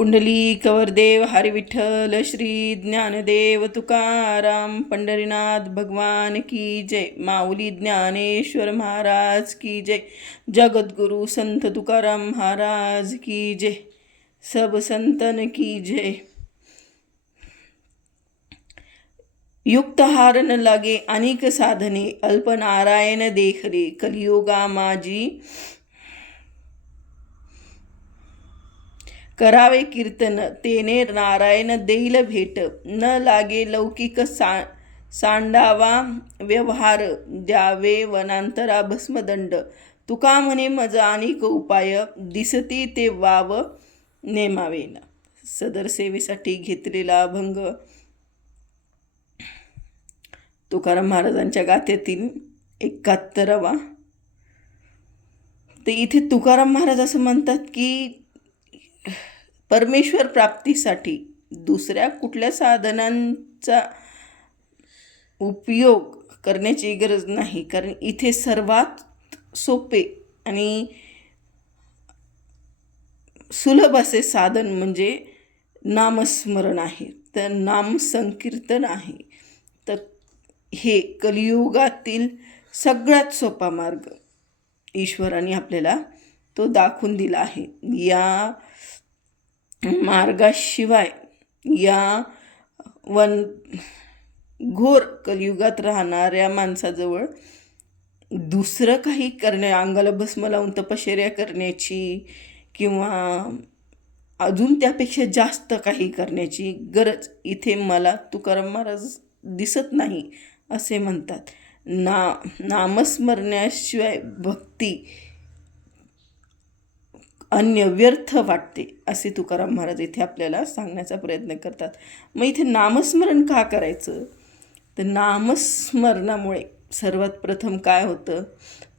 पुंडलिक वरदेव हरी विठ्ठल श्री ज्ञानदेव तुकाराम पंढरीनाथ भगवान की जय। माऊली ज्ञानेश्वर महाराज की जय। जगद्गुरु संत तुकाराम महाराज की जय। सब संतन की जय। युक्त हार न लागे अनेक साधने, अल्प नारायण देखले कलियुगा माझी। करावे कीर्तन तेने नारायण देईल भेट, न लागे लौकिक सांडावा व्यवहार, द्यावे वनांतरा भस्मदंड। तुका म्हणे मज अनेक उपाय, दिसती ते वाव नेमावेन। सदर सेवेसाठी घेतलेला अभंग तुकाराम महाराजांच्या गाथेतील 71वा। ते इथे तुकाराम महाराज असं म्हणतात की परमेश्वर प्राप्तीसाठी दुसऱ्या कुठल्या साधनांचा उपयोग करण्याची गरज नाही, कारण इथे सर्वात सोपे आणि सुलभ असे साधन म्हणजे नामस्मरण आहे, तर नामसंकीर्तन आहे। तर हे कलियुगातील सगळ्यात सोपा मार्ग ईश्वराने आपल्याला तो दाखवून दिला आहे। या मार्गाशिवाय या घोर कलियुगात राहणाऱ्या माणसाजवळ दुसरं काही अंगाला भस्म लावून तपश्चर्या करण्याची किंवा अजून त्यापेक्षा जास्त काही करण्याची गरज इथे मला तुकाराम महाराज दिसत नाही असे म्हणतात। नामस्मरणाशिवाय भक्ती अन्य व्यर्थ वाटते असे तुकाराम महाराज इथे आपल्याला सांगण्याचा प्रयत्न करतात। मग इथे नामस्मरण का करायचं? तर नामस्मरणामुळे सर्वात प्रथम काय होतं,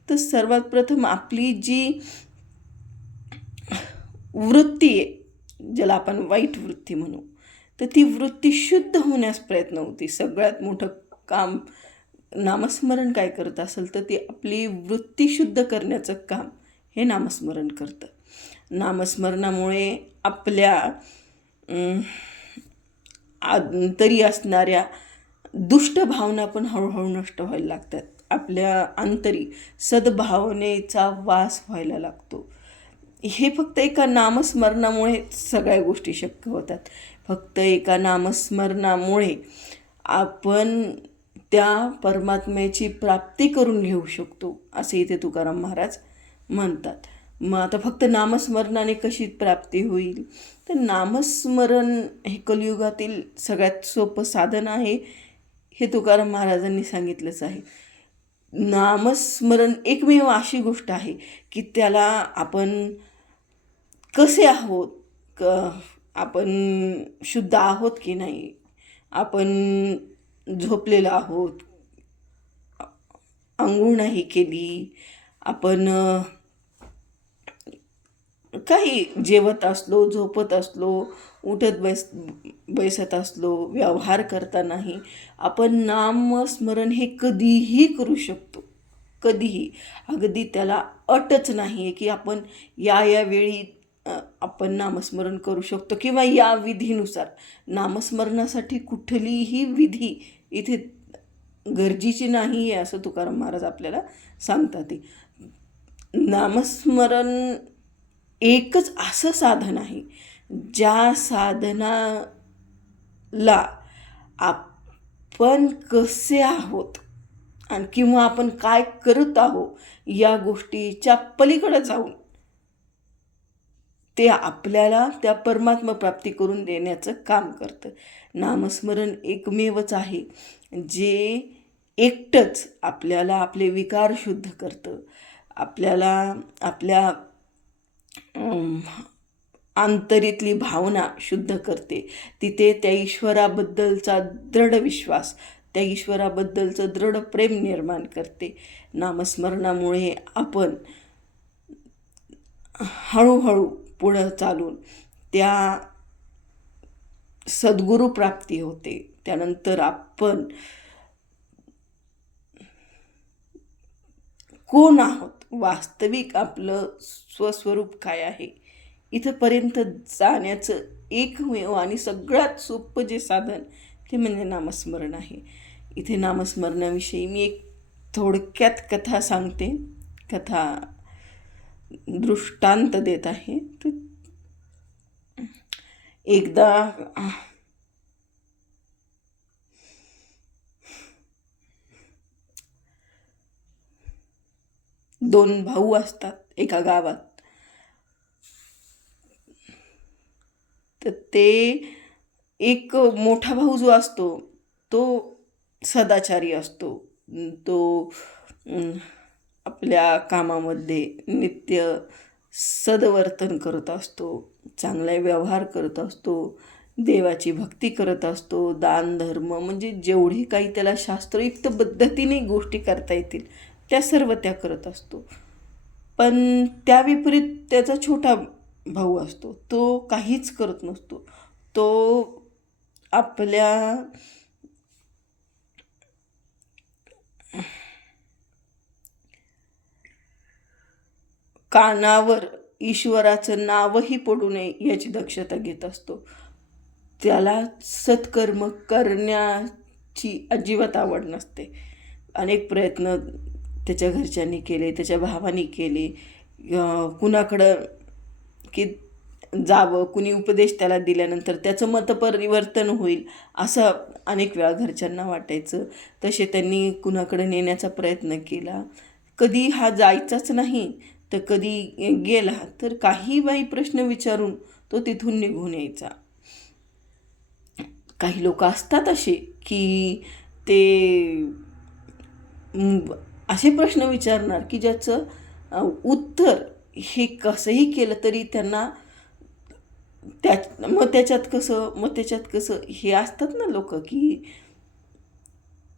तर सर्वात प्रथम आपली जी वृत्ती आहे, ज्याला आपण वाईट वृत्ती म्हणू, तर ती वृत्ती शुद्ध होण्यास प्रयत्न होती। सगळ्यात मोठं काम नामस्मरण काय करत असेल तर ती आपली वृत्ती शुद्ध करण्याचं काम हे नामस्मरण करतं। नामस्मरणामुळे आपल्या अंतरी असणाऱ्या दुष्ट भावना पण हळूहळू नष्ट व्हायला लागतात। आपल्या अंतरी सद्भावनेचा वास व्हायला लागतो। हे फक्त एका नामस्मरणामुळे सगळ्या गोष्टी शक्य होतात। फक्त एका नामस्मरणामुळे आपण त्या परमात्म्याची प्राप्ती करून घेऊ शकतो असे इथे तुकाराम महाराज म्हणतात। मग आता फक्त नामस्मरणाने कशी प्राप्ती होईल? तर नामस्मरण हे कलियुगातील सगळ्यात सोपं साधन आहे, हे तुकाराम महाराजांनी सांगितलंच आहे। नामस्मरण एकमेव अशी गोष्ट आहे की त्याला आपण कसे आहोत, आपण शुद्ध आहोत की नाही, आपण झोपलेलो आहोत, अंघोळ नाही केली, आपण काही जेवत असलो, झोपत असलो, उठत बैसत असलो, व्यवहार करतानाही आपण नामस्मरण हे कधीही करू शकतो, कधीही। अगदी त्याला अटच नाही आहे की आपण या वेळी आपण नामस्मरण करू शकतो किंवा या विधीनुसार। नामस्मरणासाठी कुठलीही विधी इथे गरजेची नाही आहे असं तुकाराम महाराज आपल्याला सांगतात। नामस्मरण एकच असं साधन आहे ज्या साधनाला आपण कसे आहोत आणि किंवा आपण काय करत आहोत या गोष्टीच्या पलीकडे जाऊन ते आपल्याला त्या परमात्मा प्राप्ती करून देण्याचं काम करतं। नामस्मरण एकमेवच आहे जे एकटंच आपल्याला आपले विकार शुद्ध करतं, आपल्याला आपल्या अंतरीतली भावना शुद्ध करते। तिथे त्या ईश्वराबद्दलचा दृढ विश्वास, त्या ईश्वराबद्दलचं दृढ प्रेम निर्माण करते। नामस्मरणामुळे आपण हळूहळू पुढं चालून त्या सद्गुरू प्राप्ती होते। त्यानंतर आपण कोण आहोत, वास्तविक आपलं स्वस्वरूप काय आहे इथंपर्यंत जाण्याचं एकमेव आणि सगळ्यात सोपं जे साधन ते म्हणजे नामस्मरण आहे. इथे नामस्मरणाविषयी मी एक थोडक्यात कथा सांगते, कथा दृष्टांत देत आहे. तर एकदा दोन भाऊ असतात एका गावात. तर ते एक मोठा भाऊ जो असतो तो सदाचारी असतो. तो आपल्या कामामध्ये नित्य सदवर्तन करत असतो, चांगला व्यवहार करत असतो, देवाची भक्ती करत असतो, दान धर्म म्हणजे जेवढे काही त्याला शास्त्रयुक्त पद्धतीने गोष्टी करता येतील त्या सर्व त्या करत असतो. पण त्या विपरीत त्याचा छोटा भाऊ असतो, तो काहीच करत नसतो. तो आपल्या कानावर ईश्वराचं नावही पडू नये याची दक्षता घेत असतो. त्याला सत्कर्म करण्याची अजिबात आवड नसते. अनेक प्रयत्न त्याच्या घरच्यांनी केले, त्याच्या भावानी केले, कुणाकडं की जावं, कुणी उपदेश त्याला दिल्यानंतर त्याचं मतपरिवर्तन होईल असं अनेक वेळा घरच्यांना वाटायचं. तसे त्यांनी कुणाकडे नेण्याचा प्रयत्न केला. कधी हा जायचाच नाही तर कधी गेला तर काही बाई प्रश्न विचारून तो तिथून निघून यायचा. काही लोक असतात असे की ते असे प्रश्न विचारणार की ज्याचं उत्तर हे कसंही केलं तरी त्यांना मग त्याच्यात कसं हे असतात ना लोक की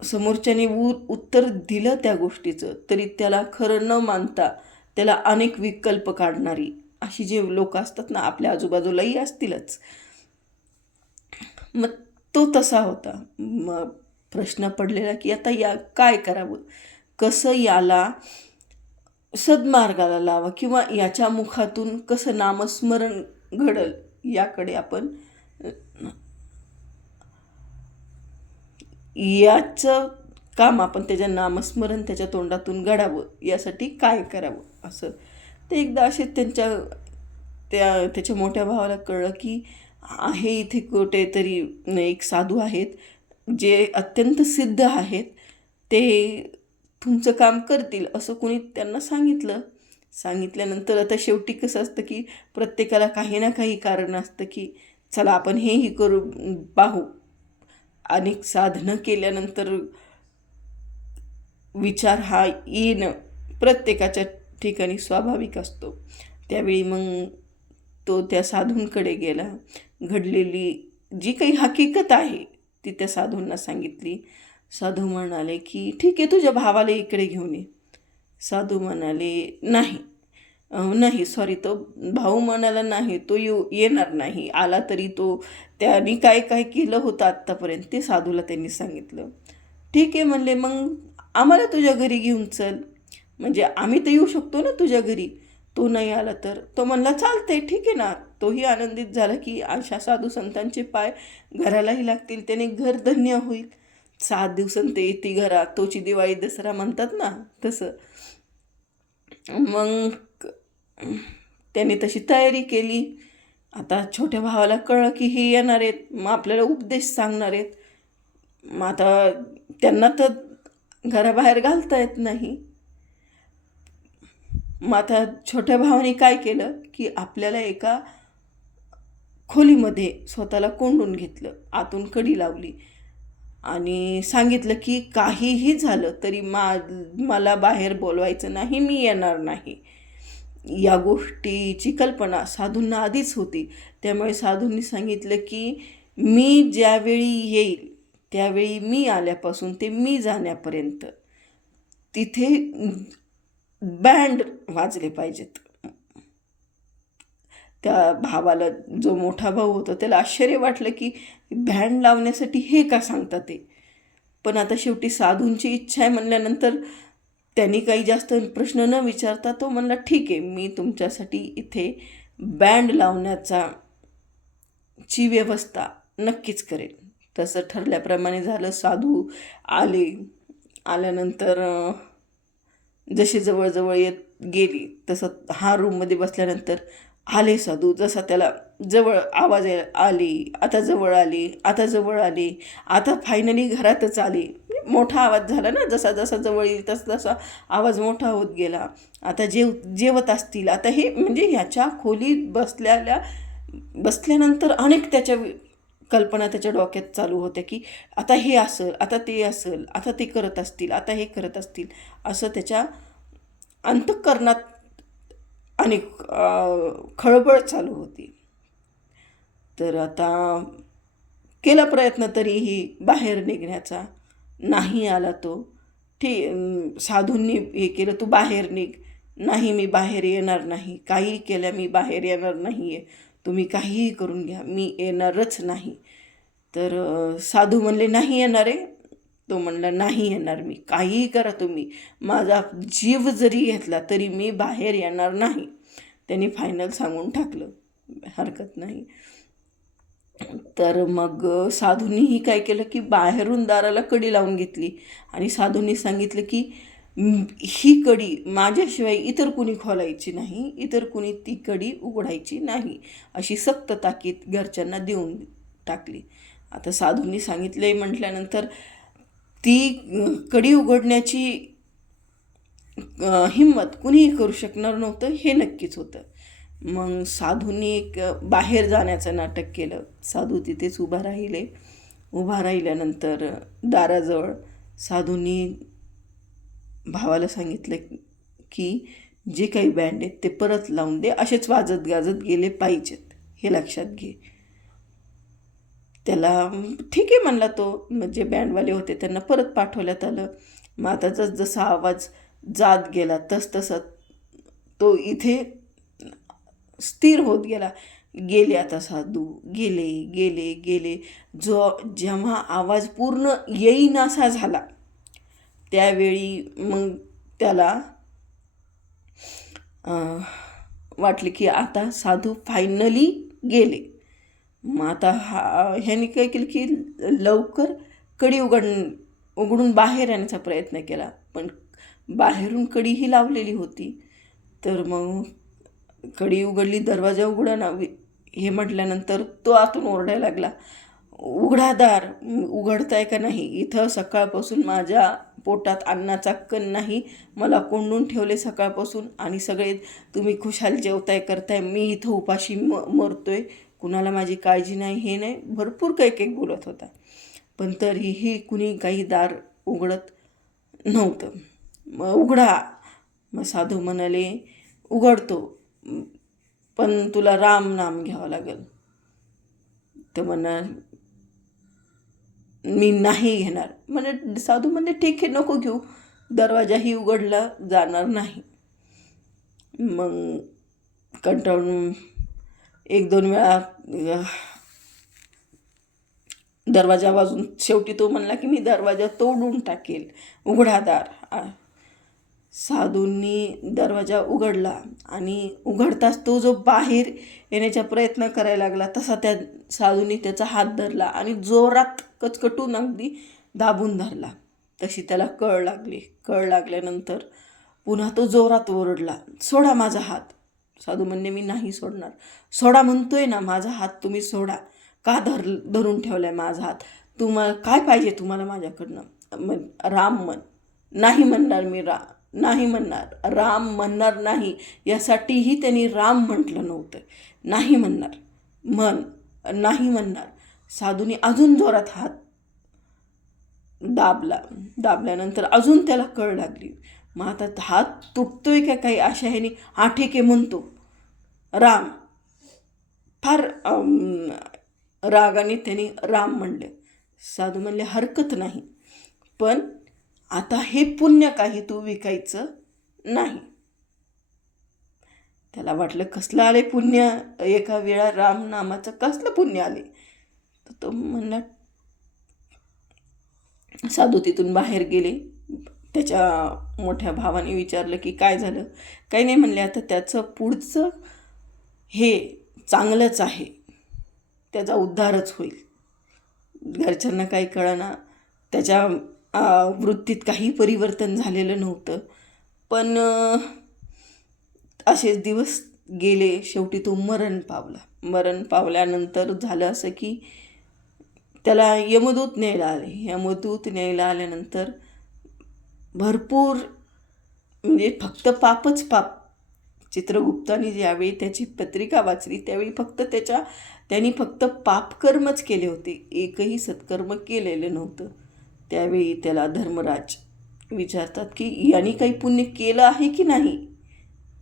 समोरच्याने उत्तर दिलं त्या गोष्टीचं तरी त्याला खरं न मानता त्याला अनेक विकल्प काढणारी अशी जे लोक असतात ना, आपल्या आजूबाजूलाही असतीलच. मग तो तसा होता. मग प्रश्न पडलेला की आता काय करावं, कसं याला सद्मार्गाला लावा किंवा याच्या मुखातून कसं नामस्मरण घडल याकडे आपण याचं काम आपण त्याच्या नामस्मरण त्याच्या तोंडातून घडावं यासाठी काय करावं असं. ते एकदा असे त्याच्या मोठ्या भावाला कळलं की आहे इथे कुठेतरी एक साधू आहेत जे अत्यंत सिद्ध आहेत, ते तुमचं काम करतील असं कोणी त्यांना सांगितल्यानंतर आता शेवटी कसं असतं की प्रत्येकाला काही ना काही कारण असतं की चला आपण हेही करू पाहू. अनेक साधनं केल्यानंतर विचार हा येणं प्रत्येकाच्या ठिकाणी स्वाभाविक असतो. त्यावेळी मग तो त्या साधूंकडे गेला. घडलेली जी काही हकीकत आहे ती त्या साधूंना सांगितली. साधू म्हणाले की ठीक आहे, तुझ्या भावाला इकडे घेऊन ये. साधू म्हणाले नाही सॉरी, तो भाऊ म्हणाला नाही, तो येणार नाही. आला तरी तो त्यांनी काय काय केलं होतं आत्तापर्यंत ते साधूला त्यांनी सांगितलं. ठीक आहे म्हणले, मग आम्हाला तुझ्या घरी घेऊन चल, म्हणजे आम्ही तर येऊ शकतो ना तुझ्या घरी, तो नाही आला तर. तो म्हणला चालतंय, ठीक आहे ना. तोही आनंदित झाला की अशा साधू संतांचे पाय घरालाही लागतील, त्याने घर धन्य होईल. 7 दिवसांत ते येते घरात, तोची दिवाळी दसरा म्हणतात ना तसं. मग त्याने तशी तयारी केली. आता छोट्या भावाला कळलं की हे येणार आहेत, मग आपल्याला उपदेश सांगणार आहेत. मग आता त्यांना तर घराबाहेर घालता येत नाही. मग आता छोट्या भावाने काय केलं की आपल्याला एका खोलीमध्ये स्वतःला कोंडून घेतलं, आतून कडी लावली आणि सांगितलं की काहीही झालं तरी मला बाहेर बोलवायचं नाही, मी येणार नाही. या गोष्टीची कल्पना साधूंना आधीच होती. त्यामुळे साधूंनी सांगितलं की मी ज्यावेळी येईल त्यावेळी मी आल्यापासून ते मी जाण्यापर्यंत तिथे बँड वाजले पाहिजेत. त्या भावाला, जो मोठा भाऊ होता, त्याला आश्चर्य वाटलं की बँड लावण्यासाठी हे का सांगतात ते. पण आता शेवटी साधूंची इच्छा आहे म्हणल्यानंतर त्यांनी काही जास्त प्रश्न न विचारता तो म्हणला ठीक आहे, मी तुमच्यासाठी इथे बँड लावण्याचा ची व्यवस्था नक्कीच करेल. तसं ठरल्याप्रमाणे झालं. साधू आले. आल्यानंतर जशी जवळजवळ येत गेली तसं हा रूममध्ये बसल्यानंतर आले साधू. जसा त्याला जवळ आवाज आली, आता जवळ आली, आता जवळ आली, आता फायनली घरातच आली. मोठा आवाज झाला ना, जसा जसा जवळ येईल तसा तसा आवाज मोठा होत गेला. आता जेवत असतील. आता हे म्हणजे ह्याच्या खोलीत बसल्यानंतर अनेक त्याच्या कल्पना त्याच्या डोक्यात चालू होत्या की आता हे असेल, आता ते असेल, आता ते करत असतील, आता हे करत असतील, असं त्याच्या अंतःकरणात अनेक खळबळ चालू होती. तर आता केला प्रयत्न तरीही बाहेर निघण्याचा. नाही आला तो. साधूंनी हे केलं, तू बाहेर निघ. नाही, मी बाहेर येणार नाही. काही केल्या मी बाहेर येणार नाही आहे. तुम्ही काहीही करून घ्या, मी येणारच नाही. तर साधू म्हणले, नाही येणार आहे. तो म्हणला, नाही येणार मी. काहीही करा तुम्ही, माझा जीव जरी घेतला तरी मी बाहेर येणार नाही. त्यांनी फायनल सांगून टाकलं, हरकत नाही. तर मग साधूंनीही काय केलं की बाहेरून दाराला कडी लावून घेतली आणि साधूंनी सांगितलं की ही कडी माझ्याशिवाय इतर कुणी खोलायची नाही, इतर कुणी ती कडी उघडायची नाही, अशी सक्त ताकीद घरच्यांना देऊन टाकली. आता साधूंनी सांगितले म्हटल्यानंतर ती कडी उघडण्याची हिंमत कुणीही करू शकणार नव्हतं, हे नक्कीच होतं. मग साधूंनी एक बाहेर जाण्याचं नाटक केलं. साधू तिथेच उभा राहिले. उभा राहिल्यानंतर दाराजवळ साधूंनी भावाला सांगितलं की जे काही बँड आहेत ते परत लावून दे, असेच वाजत गाजत गेले पाहिजेत, हे लक्षात घे. त्याला ठीक आहे म्हणला तो. जे बँडवाले होते त्यांना परत पाठवण्यात आलं. मग आता जसा आवाज जात गेला तसतसा तो इथे स्थिर होत गेले. आता साधू गेले गेले गेले. जेव्हा आवाज पूर्ण येईनासा झाला त्यावेळी मग त्याला वाटले की आता साधू फायनली गेले. मग आता ह्याने काय केलं की लवकर कडी उघडून बाहेर येण्याचा प्रयत्न केला, पण बाहेरून कडी ही लावलेली होती. तर मग कडी उघडली, दरवाजा उघडा ना हे म्हटल्यानंतर तो आतून ओरडायला लागला, उघडा दार, उघडताय का नाही? इथं सकाळपासून माझ्या पोटात अन्नाचा कण नाही, मला कोंडून ठेवले सकाळपासून आणि सगळे तुम्ही खुशाल जेवताय करताय, मी इथं उपाशी मरतोय, कुणाला माझी काळजी नाही, हे नाही, भरपूर काही बोलत होता. पण तरीही कुणी काही दार उघडत नव्हतं. मग उघडा. मग साधू म्हणाले, उघडतो, पण तुला राम नाम घ्यावं लागेल. तर म्हणा मी नाही घेणार. साधू म्हणले ठीक आहे, नको घेऊ, दरवाजाही उघडला जाणार नाही. मग कंटाळून 1-2 वेळा दरवाजा वाजून शेवटी तो म्हणला की मी दरवाजा तोडून टाकेल, उघडा दार. साधूंनी दरवाजा उघडला आणि उघडताच तो जो बाहेर येण्याचा प्रयत्न करायला लागला तसा त्या साधूंनी त्याचा हात धरला आणि जोरात कचकटून अगदी दाबून धरला. तशी त्याला कळ लागली. कळ लागल्यानंतर पुन्हा तो जोरात ओरडला, सोडा माझा हात. साधू म्हणणे, मी नाही सोडणार. सोडा म्हणतोय ना, माझा हात तुम्ही सोडा. का धरून ठेवलाय माझा हात? तुम्हाला काय पाहिजे तुम्हाला माझ्याकडनं? राम म्हण. नाही म्हणणार मी, नाही म्हणणार, राम म्हणणार नाही. यासाठीही त्यांनी राम म्हटलं नव्हतं. नाही म्हणणार, नाही म्हणणार. साधूने अजून जोरात हात दाबल्यानंतर अजून त्याला कळ लागली. मग आता हात तुटतोय का काही अशा ह्याने हा ठीक आहे म्हणतो राम. फार रागाने त्यांनी राम म्हणले. साधू म्हणले, हरकत नाही, पण आता हे पुण्य काही तू विकायचं नाही. त्याला वाटलं कसलं आले पुण्य, एका वेळा राम नामाचं कसलं पुण्य आले. तर तो म्हणला, साधू तिथून बाहेर गेले. त्याच्या मोठ्या भावाने विचारलं की काय झालं? काही नाही म्हणले. आता त्याचं पुढचं हे चांगलंच आहे, त्याचा उद्धारच होईल. घरच्यांना काही कळना, त्याच्या वृत्तीत काही परिवर्तन झालेलं नव्हतं. पण असेच दिवस गेले. शेवटी तो मरण पावला. मरण पावल्यानंतर झालं असं की त्याला यमदूत न्यायला आले. यमदूत न्यायला आल्यानंतर भरपूर, म्हणजे फक्त पापच पाप. चित्रगुप्ताने ज्यावेळी त्याची पत्रिका वाचली त्यावेळी त्यांनी फक्त पापकर्मच केले होते, एकही सत्कर्म केलेलं नव्हतं. त्यावेळी त्याला धर्मराज विचारतात की यांनी काही पुण्य केलं आहे की नाही,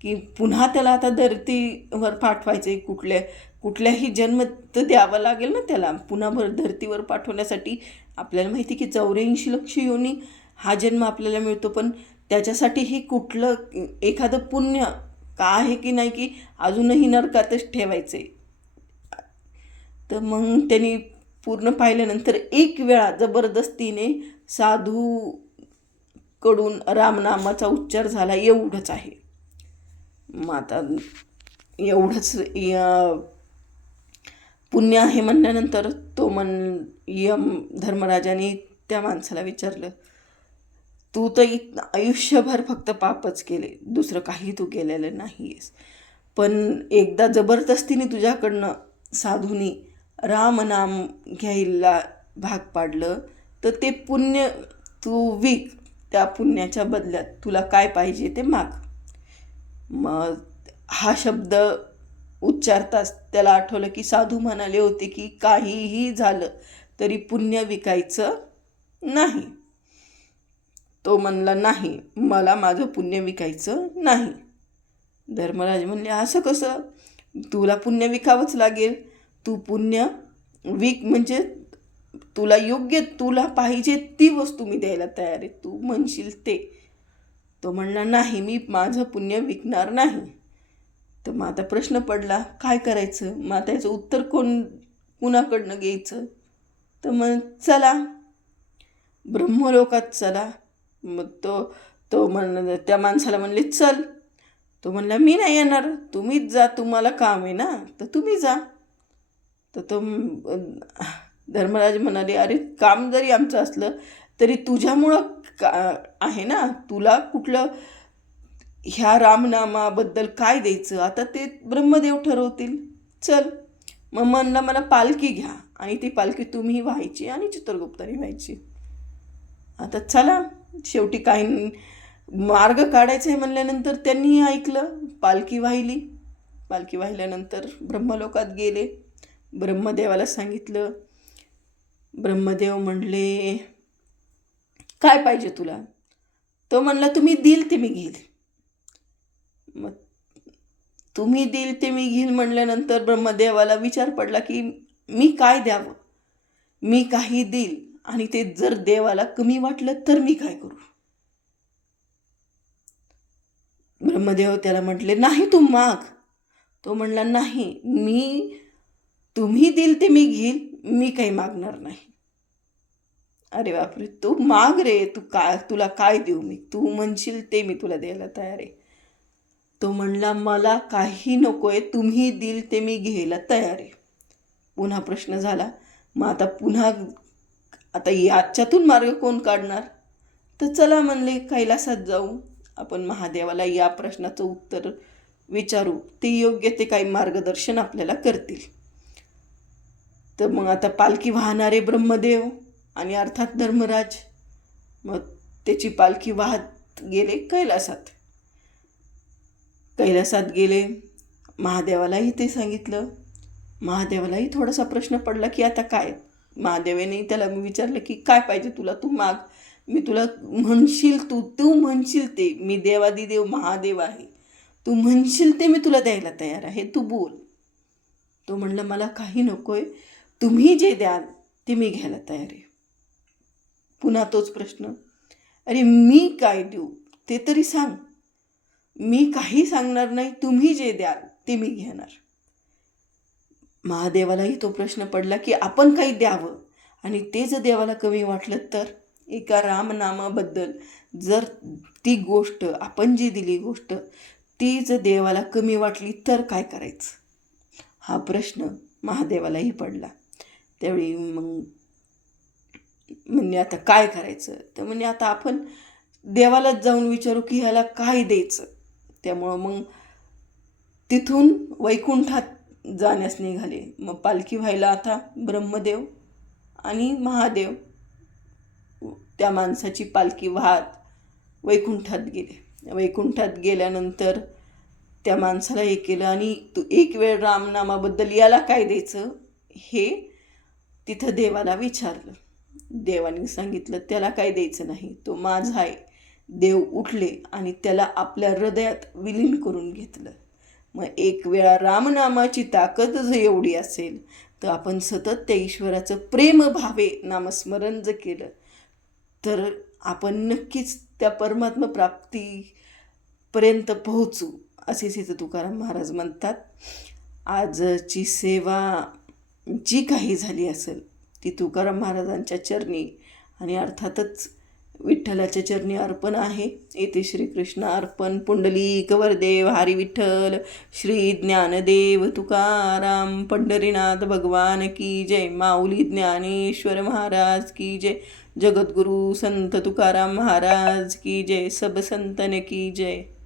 की पुन्हा त्याला आता धरतीवर पाठवायचे, कुठल्याही जन्म तर द्यावा लागेल ना त्याला पुन्हा धरतीवर पाठवण्यासाठी. आपल्याला माहिती की 84 लक्ष योनी हा जन्म आपल्याला मिळतो, पण त्याच्यासाठी हे कुठलं एखादं पुण्य का आहे की नाही की अजूनही नरकातच ठेवायचं आहे. तर मग त्यांनी पूर्ण पाहिल्यानंतर एक वेळा जबरदस्तीने साधूकडून रामनामाचा उच्चार झाला, एवढंच आहे. मग आता एवढंच पुण्य आहे म्हणल्यानंतर धर्मराजाने त्या माणसाला विचारलं, तू तर आयुष्यभर फक्त पापच केले, दुसरं काही तू केलेलं नाही आहेस, पण एकदा जबरदस्तीने तुझ्याकडनं साधूनी रामनाम घ्यायला भाग पाडलं, तर ते पुण्य तू विक, त्या पुण्याच्या बदल्यात तुला काय पाहिजे ते माग. मग हा शब्द उच्चारताच त्याला आठवलं की साधू म्हणाले होते की काहीही झालं तरी पुण्य विकायचं नाही. तो म्हणला, नाही, मला माझं पुण्य विकायचं नाही. धर्मराज म्हणले, असं कसं, तुला पुण्य विकावंच लागेल. तू पुण्य विक, म्हणजे तुला पाहिजे ती वस्तू मी द्यायला तयार आहे, तू म्हणशील ते. तो म्हणला, नाही, मी माझं पुण्य विकणार नाही. तर मग आता प्रश्न पडला, काय करायचं. मग आता याचं उत्तर कुणाकडनं घ्यायचं. तर मग चला ब्रह्मलोकात चला. मग तो त्या माणसाला म्हणले, चल. तो म्हणला, मी नाही येणार, तुम्हीच जा, तुम्हाला काम आहे ना, तर तुम्ही जा. तर तो धर्मराज म्हणाले, अरे काम जरी आमचं असलं तरी तुझ्यामुळं आहे ना, तुला कुठलं ह्या रामनामाबद्दल काय द्यायचं आता ते ब्रह्मदेव ठरवतील, चल. मग म्हणला, मला पालखी घ्या आणि ती पालखी तुम्ही व्हायची आणि चित्रगुप्ताने व्हायची. आता चला, शेवटी काही मार्ग काढायचा आहे म्हणल्यानंतर त्यांनी ऐकलं, पालखी वाहिली. पालखी वाहिल्यानंतर ब्रह्मलोकात गेले. ब्रह्मदेवाला सांगितलं. ब्रह्मदेव म्हणले, काय पाहिजे तुला. तो म्हणला, तुम्ही देईल ते मी घेईल. मग तुम्ही देईल ते मी घेईल म्हणल्यानंतर ब्रह्मदेवाला विचार पडला की मी काय द्यावं. मी काही देईल आणि ते जर देवाला कमी वाटलं तर मी काय करू. ब्रह्मदेव त्याला म्हटले, नाही, तू माग. तो म्हणला, नाही, तुम्ही देईल ते मी घेईल, मी काही मागणार नाही. अरे बापरे, तू माग रे, तुला काय देऊ मी, तू म्हणशील ते मी तुला द्यायला तयार आहे. तो म्हणला, मला काही नको आहे, तुम्ही देईल ते मी घ्यायला तयार आहे. पुन्हा प्रश्न झाला. मग आता याच्यातून मार्ग कोण काढणार. तर चला म्हणले, कैलासात जाऊ, आपण महादेवाला या प्रश्नाचं उत्तर विचारू, ते योग्य ते काही मार्गदर्शन आपल्याला करतील. तर मग आता पालखी वाहणारे ब्रह्मदेव आणि अर्थात धर्मराज, मग त्याची पालखी वाहत गेले कैलासात. गेले. महादेवालाही ते सांगितलं. महादेवालाही थोडासा प्रश्न पडला की आता काय. महादेवाने त्याला विचारलं की काय पाहिजे तुला, तू माग, मी तुला म्हणशील तू म्हणशील ते, मी देवादिदेव महादेव आहे, तू म्हणशील ते मी तुला द्यायला तयार आहे, तू बोल. तो म्हणला, मला काही नको आहे, तुम्ही जे द्याल ते मी घ्यायला तयार आहे. पुन्हा तोच प्रश्न, अरे मी काय देऊ ते तरी सांग. मी काही सांगणार नाही, तुम्ही जे द्याल ते मी घेणार. महादेवालाही तो प्रश्न पडला की आपण काही द्यावं आणि ते जर देवाला कमी वाटलं तर. एका रामनामाबद्दल जर ती गोष्ट, आपण जी दिली गोष्ट, ती जर देवाला कमी वाटली तर काय करायचं. हा प्रश्न महादेवालाही पडला. त्यावेळी मग म्हणजे आता काय करायचं, तर म्हणजे आता आपण देवालाच जाऊन विचारू की ह्याला काय द्यायचं. त्यामुळं मग तिथून वैकुंठात जाण्यास निघाले. मग पालखी व्हायला आता ब्रह्मदेव आणि महादेव त्या माणसाची पालखी वाहत वैकुंठात गेले. वैकुंठात गेल्यानंतर त्या माणसाला हे केलं आणि तू एक वेळ रामनामाबद्दल याला काय द्यायचं हे तिथं देवाला विचारलं. देवाने सांगितलं त्याला काय द्यायचं नाही, तो माझा आहे. देव उठले आणि त्याला आपल्या हृदयात विलीन करून घेतलं. मग एक वेळा रामनामाची ताकद जर एवढी असेल तर आपण सतत त्या ईश्वराचं प्रेमभावे नामस्मरण जर केलं तर आपण नक्कीच त्या परमात्मा प्राप्तीपर्यंत पोहोचू, असे तिथं तुकाराम महाराज म्हणतात. आजची सेवा जी काही झाली असेल ती तुकाराम महाराजांच्या चरणी आणि अर्थातच विठ्ठलाच्या चरणी अर्पण आहे. येथे श्रीकृष्ण अर्पण. पुंडलिक वरदेव हरी विठ्ठल. श्री ज्ञानदेव तुकाराम पंढरीनाथ भगवान की जय. माऊली ज्ञानेश्वर महाराज की जय. जगद्गुरु संत तुकाराम महाराज की जय. सब संतन की जय.